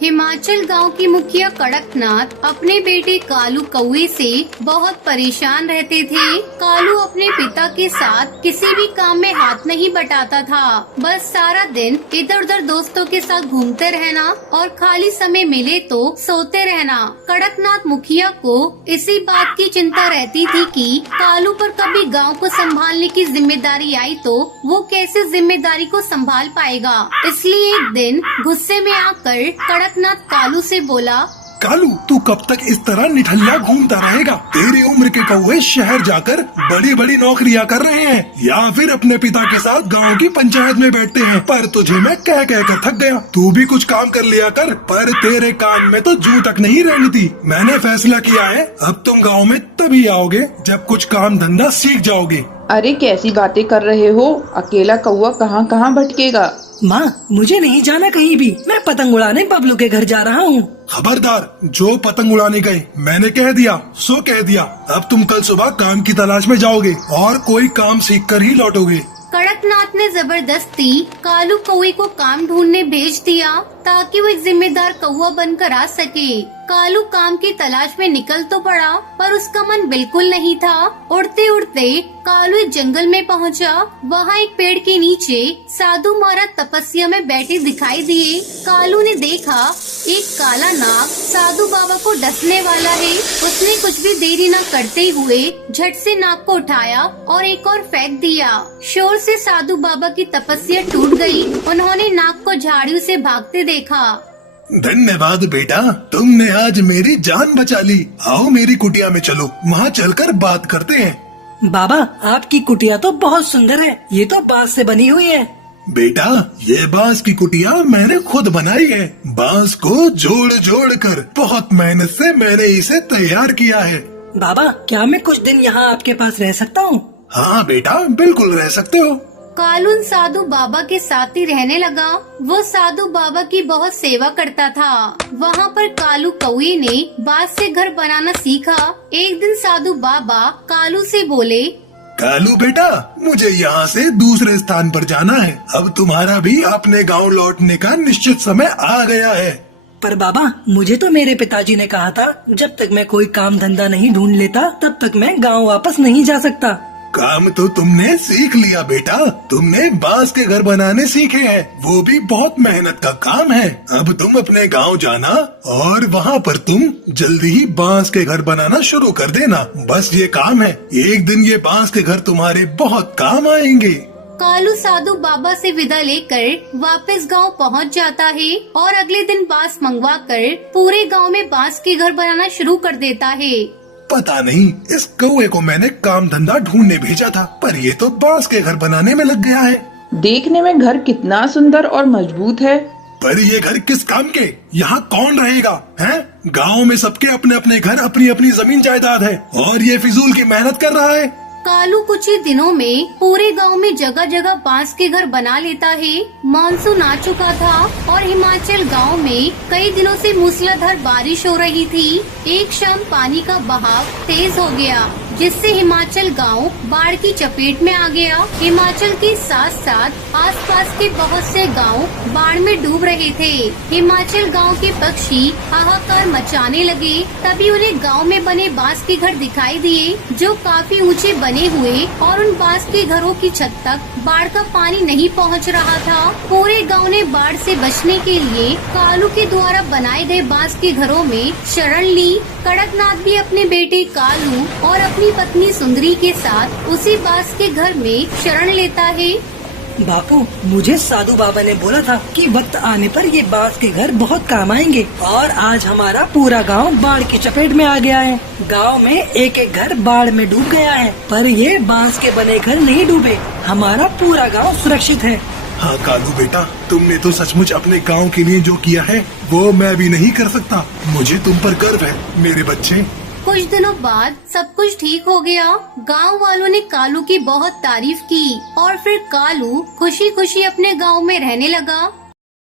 हिमाचल गांव की मुखिया कड़कनाथ अपने बेटे कालू कौवे से बहुत परेशान रहते थे। कालू अपने पिता के साथ किसी भी काम में हाथ नहीं बटाता था, बस सारा दिन इधर उधर दोस्तों के साथ घूमते रहना और खाली समय मिले तो सोते रहना। कड़कनाथ मुखिया को इसी बात की चिंता रहती थी कि कालू पर कभी गाँव को संभालने की जिम्मेदारी आई तो वो कैसे जिम्मेदारी को संभाल पाएगा। इसलिए एक दिन गुस्से में आकर कड़कनाथ कालू से बोला, कालू, तू कब तक इस तरह निठल्ला घूमता रहेगा? तेरी उम्र के कौवे शहर जाकर बड़ी बड़ी नौकरियां कर रहे हैं या फिर अपने पिता के साथ गांव की पंचायत में बैठते हैं। पर तुझे मैं कह कर थक गया। तू भी कुछ काम कर लिया कर। पर तेरे कान में तो जूं तक नहीं रहनी थी। मैंने फैसला किया है, अब तुम गाँव में तभी आओगे जब कुछ काम धंधा सीख जाओगे। अरे कैसी बातें कर रहे हो? अकेला कौवा कहाँ कहाँ भटकेगा। माँ, मुझे नहीं जाना कहीं भी। मैं पतंग उड़ाने बबलू के घर जा रहा हूँ। खबरदार, जो पतंग उड़ाने गए मैंने कह दिया सो कह दिया। अब तुम कल सुबह काम की तलाश में जाओगे और कोई काम सीख कर ही लौटोगे। कड़कनाथ ने जबरदस्ती कालू कौवे को काम ढूंढने भेज दिया ताकि वो एक जिम्मेदार कौवा बनकर आ सके। कालू काम की तलाश में निकल तो पड़ा, पर उसका मन बिल्कुल नहीं था। उड़ते उड़ते कालू एक जंगल में पहुंचा। वहाँ एक पेड़ के नीचे साधु महाराज तपस्या में बैठे दिखाई दिए। कालू ने देखा एक काला नाग साधु बाबा को डसने वाला है। उसने कुछ भी देरी न करते हुए झट से नाग को उठाया और एक और फेंक दिया। शोर से साधु बाबा की तपस्या टूट गई। उन्होंने नाग को झाड़ियों से भागते देखा। धन्यवाद बेटा, तुमने आज मेरी जान बचा ली। आओ मेरी कुटिया में चलो, वहाँ चलकर बात करते हैं। बाबा, आपकी कुटिया तो बहुत सुंदर है। ये तो बांस से बनी हुई है। बेटा, ये बांस की कुटिया मैंने खुद बनाई है। बांस को जोड़ जोड़ कर बहुत मेहनत से मैंने इसे तैयार किया है। बाबा, क्या मैं कुछ दिन यहाँ आपके पास रह सकता हूँ? हाँ बेटा, बिल्कुल रह सकते हो। कालू साधु बाबा के साथ ही रहने लगा। वो साधु बाबा की बहुत सेवा करता था। वहाँ पर कालू कौवे ने बांस से घर बनाना सीखा। एक दिन साधु बाबा कालू से बोले, कालू बेटा, मुझे यहाँ से दूसरे स्थान पर जाना है। अब तुम्हारा भी अपने गांव लौटने का निश्चित समय आ गया है। पर बाबा, मुझे तो मेरे पिताजी ने कहा था जब तक मैं कोई काम धंधा नहीं ढूंढ लेता तब तक मैं गाँव वापस नहीं जा सकता। काम तो तुमने सीख लिया बेटा। तुमने बांस के घर बनाने सीखे हैं, वो भी बहुत मेहनत का काम है। अब तुम अपने गांव जाना और वहाँ पर तुम जल्दी ही बांस के घर बनाना शुरू कर देना। बस ये काम है, एक दिन ये बांस के घर तुम्हारे बहुत काम आएंगे। कालू साधु बाबा से विदा लेकर वापस गांव पहुंच जाता है और अगले दिन बांस मंगवाकर पूरे गांव में बांस के घर बनाना शुरू कर देता है। पता नहीं इस कौवे को मैंने काम धंधा ढूंढने भेजा था, पर ये तो बांस के घर बनाने में लग गया है। देखने में घर कितना सुंदर और मजबूत है। पर ये घर किस काम के? यहाँ कौन रहेगा? हैं? गांव में सबके अपने अपने घर, अपनी अपनी जमीन जायदाद है और ये फिजूल की मेहनत कर रहा है। कालू कुछ ही दिनों में पूरे गांव में जगह जगह बांस के घर बना लेता है। मानसून आ चुका था और हिमाचल गांव में कई दिनों से मूसलाधार बारिश हो रही थी। एक शाम पानी का बहाव तेज हो गया, जिससे हिमाचल गांव बाढ़ की चपेट में आ गया। हिमाचल के साथ साथ आसपास के बहुत से गांव बाढ़ में डूब रहे थे। हिमाचल गांव के पक्षी हाहाकार मचाने लगे। तभी उन्हें गांव में बने बांस के घर दिखाई दिए, जो काफी ऊंचे बने हुए और उन बांस के घरों की छत तक बाढ़ का पानी नहीं पहुंच रहा था। पूरे गांव ने बाढ़ से बचने के लिए कालू के द्वारा बनाए गए बांस के घरों में शरण ली। कड़कनाथ भी अपने बेटे कालू और अपनी पत्नी सुंदरी के साथ उसी बांस के घर में शरण लेता है। बापू, मुझे साधु बाबा ने बोला था कि वक्त आने पर ये बांस के घर बहुत काम आएंगे और आज हमारा पूरा गांव बाढ़ की चपेट में आ गया है। गांव में एक एक घर बाढ़ में डूब गया है, पर ये बांस के बने घर नहीं डूबे। हमारा पूरा गांव सुरक्षित है। हाँ कालू बेटा, तुमने तो सचमुच अपने गांव के लिए जो किया है वो मैं भी नहीं कर सकता। मुझे तुम पर गर्व है मेरे बच्चे। कुछ दिनों बाद सब कुछ ठीक हो गया। गांव वालों ने कालू की बहुत तारीफ की और फिर कालू खुशी खुशी अपने गांव में रहने लगा।